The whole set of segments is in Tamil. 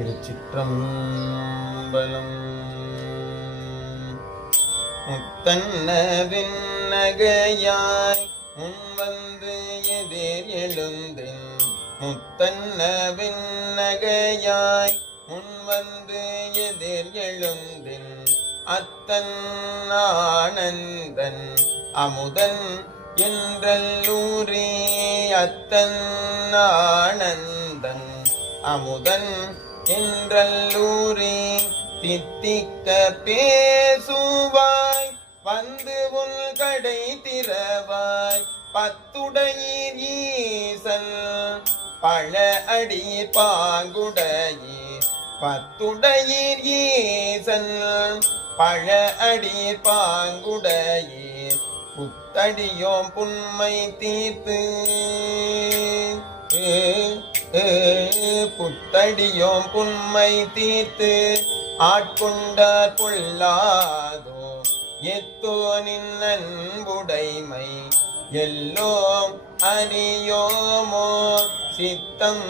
திருச்சிற்றம்பலம். முத்தன்னரின் நகையாய் முன் வந்து எதிர் எழுந்தின். முத்தன்னவின் நகையாய் முன் வந்து எதிர் எழுந்தின். அத்தன் ஆனந்தன் அமுதன் என்றல்லூரே அத்தன் ஆனந்தன் அமுதன் என்றல்லூரே தித்திக்க பேசுவாய் வந்து உன் கடை திறவாய் பத்துடையீர் ஈசன் பழ அடி பாங்குடையீர் பத்துடையீர் ஈசன் பழ அடி பாங்குடையீர் புத்தடியோம் புண்மை தீர்த்து. ஏ, ஏ, புத்தடியோம் புண்மை தீர்த்து ஆட்கொண்டார் பொல்லாதோ எத்தோ நின்னன்புடைமை எல்லோம் அறியோமோ சித்தம்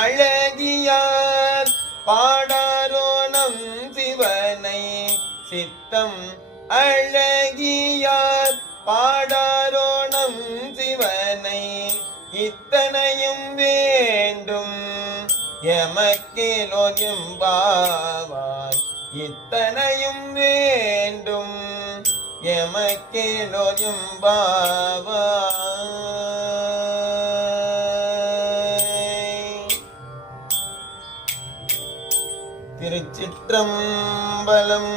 அழகியார் பாடாரோ நம் சிவனை சித்தம் அழகியார் பாடாரோ நம் சிவனை இத்தனையும் வேண்டும். எமக்கேலோ எம்பாவாய் இத்தனையும் வேண்டும் எமக்கேலோ எம்பாவாய் திருச்சிற்றம்பலம்